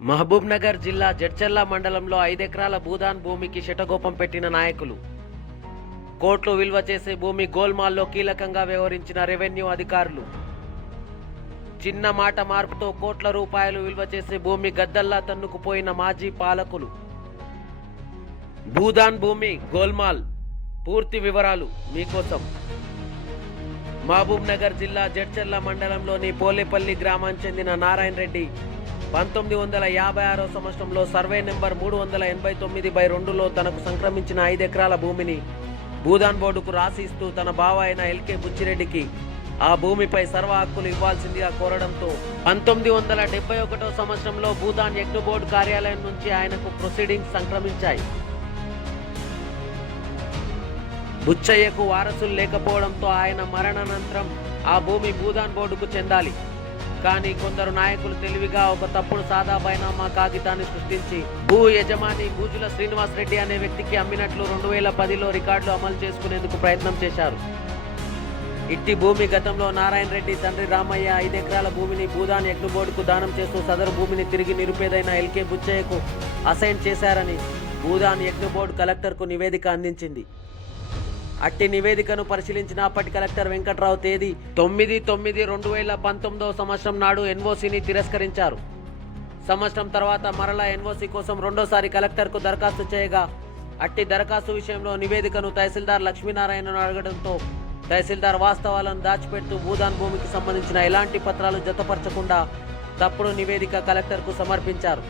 మహబూబ్ నగర్ జిల్లా జడ్చర్ల మండలంలో 5 ఎకరాల భూదాన్ భూమికి శటగోపం పెట్టిన నాయకులు. కోట్లు విలువ చేసే భూమి గోల్మాల్లో కీలకంగా వ్యవహరించిన రెవెన్యూ అధికారులు. చిన్న మాట మార్పుతో కోట్ల రూపాయలు విలువ చేసే భూమి గద్దల్లా తన్నుకుపోయిన మాజీ పాలకులు. భూదాన్ భూమి గోల్మాల్ పూర్తి వివరాలు మీకోసం. మహబూబ్ నగర్ జిల్లా జడ్చర్ల మండలంలోని పోలేపల్లి గ్రామానికి చెందిన నారాయణ రెడ్డి 1956 సంవత్సరంలో సర్వే నెంబర్ 389/2లో తనకు సంక్రమించిన 5 ఎకరాల భూమిని భూదాన్ బోర్డుకు రాసి ఇస్తూ తన బావ అయిన ఎల్కే బుచ్చిరెడ్డికి ఆ భూమిపై సర్వ హక్కులు ఇవ్వాల్సిందిగా కోరడంతో 1971 సంవత్సరంలో భూదాన్ యజ్ఞ బోర్డు కార్యాలయం నుంచి ఆయనకు ప్రొసీడింగ్స్ సంక్రమించాయి. బుచ్చయ్యకు వారసులు లేకపోవడంతో ఆయన మరణానంతరం ఆ భూమి భూదాన్ బోర్డుకు చెందాలి. కానీ కొందరు నాయకులు తెలివిగా ఒక తప్పుడు సాదా బైనామా కాగితాన్ని సృష్టించి భూ యజమాని బూజుల శ్రీనివాస్ రెడ్డి అనే వ్యక్తికి అమ్మినట్లు 2010లో రికార్డులు అమలు చేసుకునేందుకు ప్రయత్నం చేశారు. ఇట్టి భూమి గతంలో నారాయణ రెడ్డి తండ్రి రామయ్య 5 ఎకరాల భూమిని భూదాన్ యజ్ఞ బోర్డుకు దానం చేస్తూ సదరు భూమిని తిరిగి నిరుపేదైన ఎల్కే బుచ్చయ్యకు అసైన్ చేశారని భూదాన్ యజ్ఞ బోర్డు కలెక్టర్కు నివేదిక అందించింది. అట్టి నివేదికను పరిశీలించిన అప్పటి కలెక్టర్ వెంకట్రావు తేదీ 9/9/2019 సంవత్సరం నాడు ఎన్ఓసిని తిరస్కరించారు. సంవత్సరం తర్వాత మరలా ఎన్ఓసి కోసం రెండోసారి కలెక్టర్కు దరఖాస్తు చేయగా అట్టి దరఖాస్తు విషయంలో నివేదికను తహసీల్దార్ లక్ష్మీనారాయణను అడగడంతో తహసీల్దార్ వాస్తవాలను దాచిపెడుతూ భూదాన్ భూమికి సంబంధించిన ఎలాంటి పత్రాలు జతపరచకుండా తప్పుడు నివేదిక కలెక్టర్కు సమర్పించారు.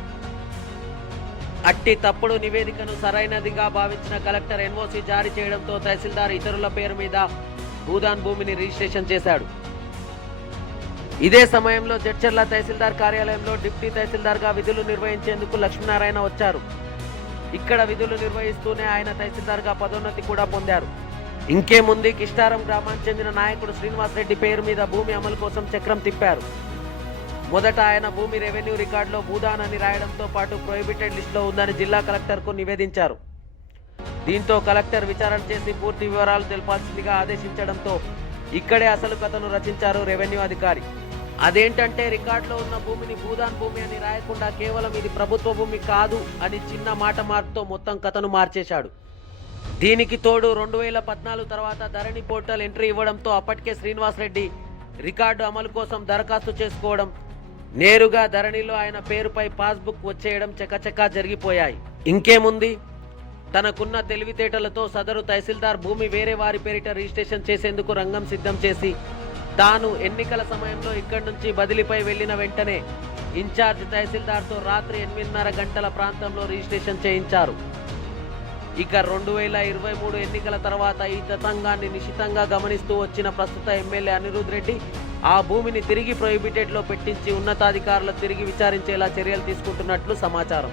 అట్టి తప్పుడు నివేదికను సరైనదిగా భావించిన కలెక్టర్ ఎన్ఓసి జారీ చేయడంతో తహసీల్దార్ ఇతరుల పేరు మీద భూదాన్ భూమిని రిజిస్ట్రేషన్ చేశాడు. ఇదే సమయంలో జడ్చర్ల తహసీల్దార్ కార్యాలయంలో డిప్యూటీ తహసీల్దార్గా విధులు నిర్వహించేందుకు లక్ష్మీనారాయణ వచ్చారు. ఇక్కడ విధులు నిర్వహిస్తూనే ఆయన తహసీల్దార్గా పదోన్నతి కూడా పొందారు. ఇంకేముంది, కిష్టారం గ్రామానికి చెందిన నాయకుడు శ్రీనివాస్ రెడ్డి పేరు మీద భూమి అమలు కోసం చక్రం తిప్పారు. మొదట ఆయన భూమి రెవెన్యూ రికార్డులో భూదాన్ అని రాయడంతో పాటు ప్రొహిబిటెడ్ లిస్టులో ఉందని జిల్లా కలెక్టర్కు నివేదించారు. దీంతో కలెక్టర్ విచారణ చేసి పూర్తి వివరాలు తెలపాల్సిందిగా ఆదేశించడంతో ఇక్కడే అసలు కథను రచించారు రెవెన్యూ అధికారి. అదేంటంటే రికార్డులో ఉన్న భూమిని భూదాన్ భూమి అని రాయకుండా కేవలం ఇది ప్రభుత్వ భూమి కాదు అని చిన్న మాట మార్పుతో మొత్తం కథను మార్చేశాడు. దీనికి తోడు 2014 తర్వాత ధరణి పోర్టల్ ఎంట్రీ ఇవ్వడంతో అప్పటికే శ్రీనివాస్ రెడ్డి రికార్డు అమలు కోసం దరఖాస్తు చేసుకోవడం, నేరుగా ధరణిలో ఆయన పేరుపై పాస్బుక్ వచ్చేయడం చకచకా జరిగిపోయాయి. ఇంకేముంది, తనకున్న తెలివితేటలతో సదరు తహసీల్దార్ భూమి వేరే వారి పేరిట రిజిస్ట్రేషన్ చేసేందుకు రంగం సిద్ధం చేసి తాను ఎన్నికల సమయంలో ఇక్కడి నుంచి బదిలీపై వెళ్లిన వెంటనే ఇన్ఛార్జ్ తహసీల్దార్తో రాత్రి 8:30 గంటల ప్రాంతంలో రిజిస్ట్రేషన్ చేయించారు. ఇక 2023 ఎన్నికల తర్వాత ఈ తతంగాన్ని నిశితంగా గమనిస్తూ వచ్చిన ప్రస్తుత ఎమ్మెల్యే అనిరుద్ రెడ్డి ఆ భూమిని తిరిగి ప్రొహిబిటెడ్లో పెట్టించి ఉన్నతాధికారులు తిరిగి విచారించేలా చర్యలు తీసుకుంటున్నట్లు సమాచారం.